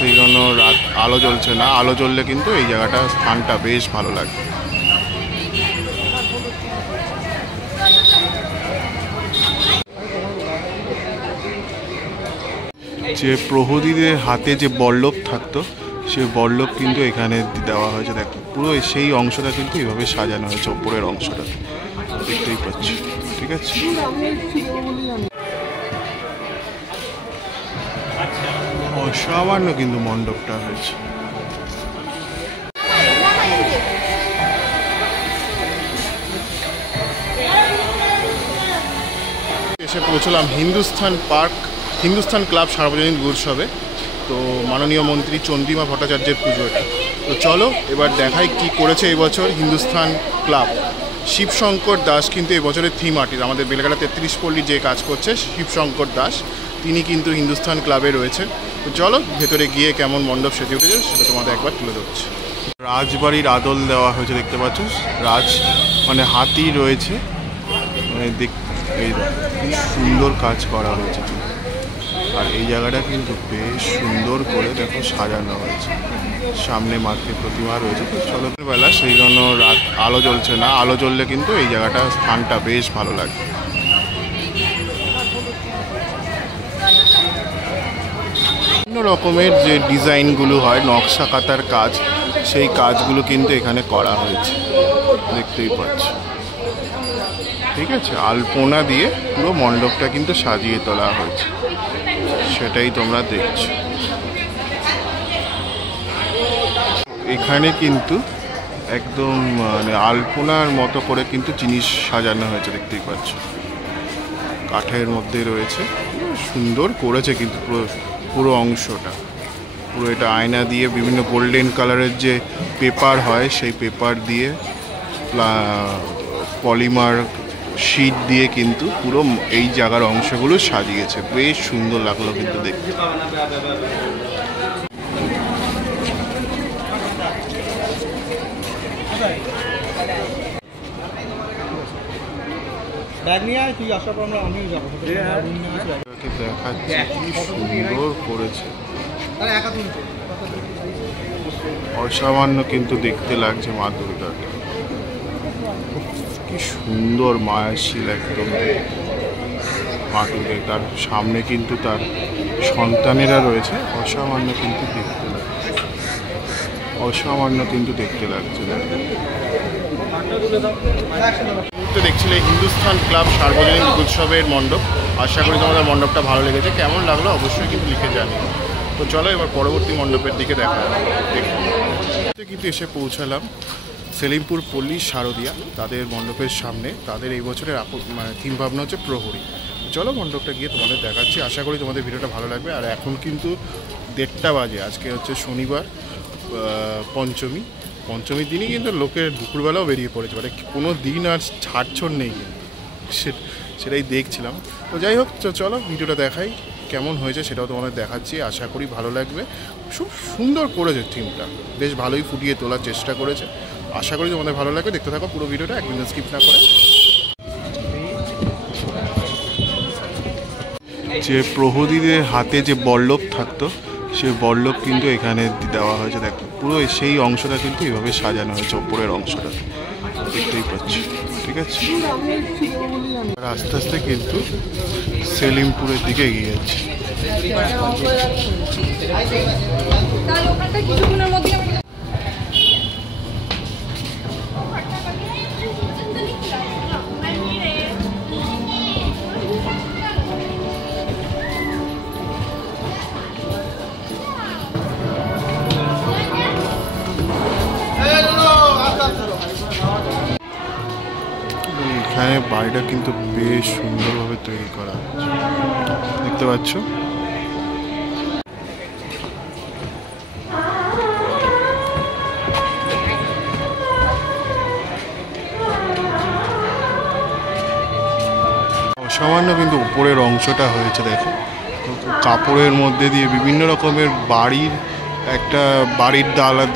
সেই জন্য রাত আলো জ্বলছে না। আলো জ্বললে কিন্তু এই জায়গাটা স্থানটা বেশ ভালো লাগে। যে প্রহরীদের হাতে যে বল্লভ থাকতো সেই বল্লভ কিন্তু এখানে দেওয়া হয়েছে। দেখো পুরো সেই অংশটা কিন্তু এইভাবে সাজানো হয়েছে, ওপরের অংশটা দেখতেই পাচ্ছি। ঠিক আছে, অসামান্য কিন্তু মণ্ডপটা হয়েছে। এসে পৌঁছলাম হিন্দুস্থান পার্ক, হিন্দুস্থান ক্লাব সার্বজনীন উৎসবে। তো মাননীয় মন্ত্রী চন্দ্রিমা ভট্টাচার্যের পুজো এটা। তো চলো এবার দেখাই কি করেছে এবছর হিন্দুস্থান ক্লাব। শিবশঙ্কর দাস কিন্তু এবছরের থিম আর্টিস্ট, আমাদের বেলঘাটা 33 পল্লী যে কাজ করছে শিবশঙ্কর দাস, তিনি কিন্তু হিন্দুস্থান ক্লাবে রয়েছে। তো চলো ভেতরে গিয়ে কেমন মণ্ডপ সেজে উঠেছে সেটা তোমাদের একবার তুলে ধরছি। রাজবাড়ির আদল দেওয়া হয়েছে, দেখতে পাচ্ছ রাজ মানে হাতি রয়েছে, মানে এই সুন্দর কাজ করা হয়েছে। আর এই জায়গাটা কিন্তু বেশ সুন্দর করে দেখো সাজানো হয়েছে, সামনে মাকে প্রতিমা রয়েছে। তো চলো বেলা সেই জন্য রাত আলো জ্বলছে না। আলো জ্বললে কিন্তু এই জায়গাটা স্থানটা বেশ ভালো লাগে। বিভিন্ন রকমের যে ডিজাইনগুলো হয় নকশা কাটার কাজ, সেই কাজগুলো কিন্তু এখানে করা হয়েছে, দেখতেই পাচ্ছ। ঠিক আছে, আলপনা দিয়ে পুরো মণ্ডপটা কিন্তু সাজিয়ে তোলা হয়েছে, সেটাই তোমরা দেখছো। এখানে কিন্তু একদম মানে আলপনার মতো করে কিন্তু জিনিস সাজানো হয়েছে, দেখতেই পাচ্ছ। কাঠের মধ্যে রয়েছে, সুন্দর করেছে কিন্তু পুরো অংশটা। পুরো এটা আয়না দিয়ে বিভিন্ন গোল্ডেন কালারের যে পেপার হয় সেই পেপার দিয়ে পলিমার শীট দিয়ে কিন্তু পুরো এই জায়গার অংশগুলো সাজিয়েছে। বেশ সুন্দর লাগলো কিন্তু দেখতে। সুন্দর করেছে, অসামান্য কিন্তু দেখতে লাগছে মা দুর্গাকে। কি সুন্দর মায়াশীল একদম মা দুর্গা। তার সামনে কিন্তু তার সন্তানেরা রয়েছে, অসামান্য কিন্তু দেখতে লাগছে, অসামান্য কিন্তু দেখতে লাগছে। দেখছিলে হিন্দুস্থান ক্লাব সার্বজনীন উৎসবের মণ্ডপ। আশা করি তোমাদের মণ্ডপটা ভালো লেগেছে। কেমন লাগলো অবশ্যই কিন্তু লিখে জানিও। তো চলো এবার পরবর্তী মণ্ডপের দিকে দেখা কিন্তু এসে পৌঁছালাম সেলিমপুর পল্লী শারদিয়া, তাদের মণ্ডপের সামনে। তাদের এই বছরের মানে থিম ভাবনা হচ্ছে প্রহরী। চলো মণ্ডপটা গিয়ে তোমাদের দেখাচ্ছি। আশা করি তোমাদের ভিডিওটা ভালো লাগবে। আর এখন কিন্তু 1:30 বাজে। আজকে হচ্ছে শনিবার, পঞ্চমীর দিনই কিন্তু লোকের দুপুরবেলাও বেরিয়ে পড়েছে, মানে কোনো দিন আর ছাড়ছড় নেই কিন্তু, সেটাই দেখছিলাম। তো যাই হোক, চলো ভিডিওটা দেখাই কেমন হয়েছে সেটাও তোমাদের দেখাচ্ছি। আশা করি ভালো লাগবে। খুব সুন্দর করেছে থিমটা, বেশ ভালোই ফুটিয়ে তোলার চেষ্টা করেছে। আশা করি তোমাদের ভালো লাগবে। দেখতে থাকো পুরো ভিডিওটা, একদিন স্কিপ না করে। যে প্রহরীদের হাতে যে বল্লভ থাকতো সেই বল্লভ কিন্তু এখানে দেওয়া হয়েছে। দেখো পুরো সেই অংশটা কিন্তু এইভাবে সাজানো হয়েছে, ওপরের অংশটা দেখতেই পাচ্ছি। ঠিক আছে, আর আস্তে আস্তে কিন্তু সেলিমপুরের দিকে এগিয়ে যাচ্ছে। এখানে বাড়িটা কিন্তু বেশ সুন্দরভাবে তৈরি করা হচ্ছে, দেখতে পাচ্ছ। অসামান্য কিন্তু উপরের অংশটা হয়েছে, দেখো কাপড়ের মধ্যে দিয়ে বিভিন্ন রকমের বাড়ির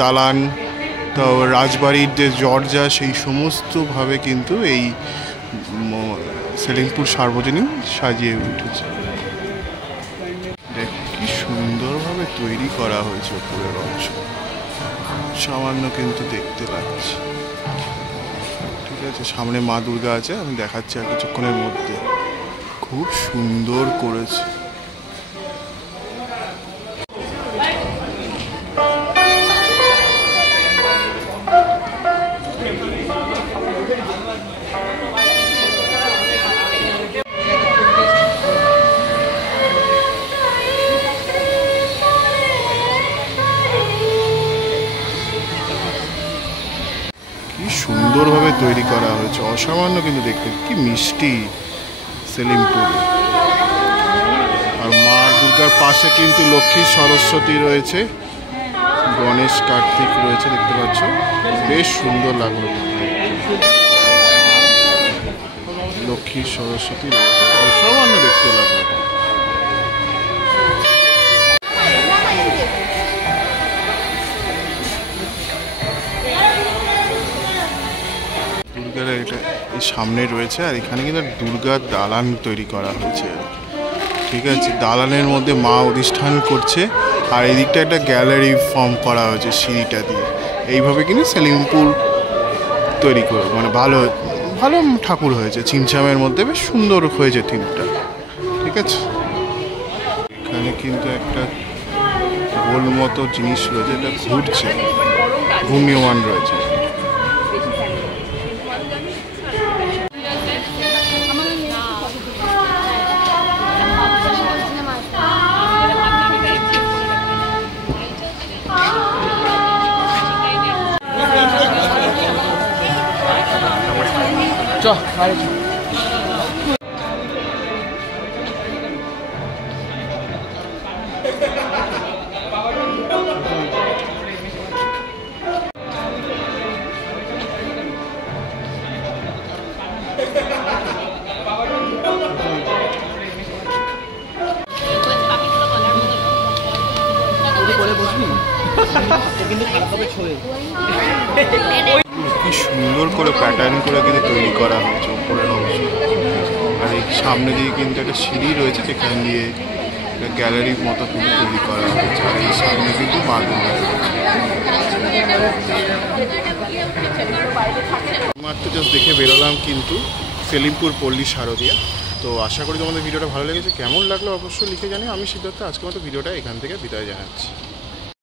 দালান, তো রাজবাড়ির যে দরজা, সেই সমস্তভাবে কিন্তু এই সেলিমপুর সার্বজনীন সাজিয়ে উঠেছে। দেখ কি সুন্দরভাবে তৈরি তৈরি করা হয়েছে উপরের অংশ, সামান্য কিন্তু দেখতে পাচ্ছি। ঠিক আছে, সামনে মা দুর্গা আছে, আমি দেখাচ্ছি আর কিছুক্ষণের মধ্যে। খুব সুন্দর করেছে। সুন্দরভাবে তৈরি করা হয়েছে, অসামান্য কিন্তু দেখতে। কি মিষ্টি সেলিমপুর। আর মা দুর্গার পাশে কিন্তু লক্ষ্মী সরস্বতী রয়েছে, গণেশ কার্তিক রয়েছে, দেখতে পাচ্ছ। বেশ সুন্দর লাগলো দেখতে। লক্ষ্মী সরস্বতী রয়েছে, অসামান্য দেখতে লাগলো। এটা এই সামনে রয়েছে, আর এখানে কিন্তু দুর্গার দালান তৈরি করা হয়েছে। ঠিক আছে, দালানের মধ্যে মা অধিষ্ঠান করছে, আর এদিকটা একটা গ্যালারি ফর্ম করা হয়েছে সিঁড়িটা দিয়ে। এইভাবে কিন্তু সেলিমপুর তৈরি করে, মানে ভালো ভালো ঠাকুর হয়েছে। ছিমছামের মধ্যে বেশ সুন্দর হয়েছে থিমটা। ঠিক আছে, এখানে কিন্তু একটা গোল মতো জিনিস রয়েছে, এটা ঘুরছে, ঘূর্ণিয়মান রয়েছে। কি সুন্দর করে প্যাটার্ন করে কিন্তু তৈরি করা হয়েছে উপরের অংশ। আর এই সামনে দিয়ে কিন্তু একটা সিঁড়ি রয়েছে, যেখান দিয়ে একটা গ্যালারির মতো কিন্তু তৈরি করা হয়েছে। আর এই সামনে কিন্তু মা দুর্গা রয়েছে। মাত্র জাস্ট দেখে বেরোলাম কিন্তু সেলিমপুর পল্লী শারদিয়া। তো আশা করি তোমাদের ভিডিওটা ভালো লেগেছে। কেমন লাগলো অবশ্যই লিখে জানিও। আমি সিদ্ধার্থ, আজকের মতো ভিডিওটা এখান থেকে বিদায় জানাচ্ছি।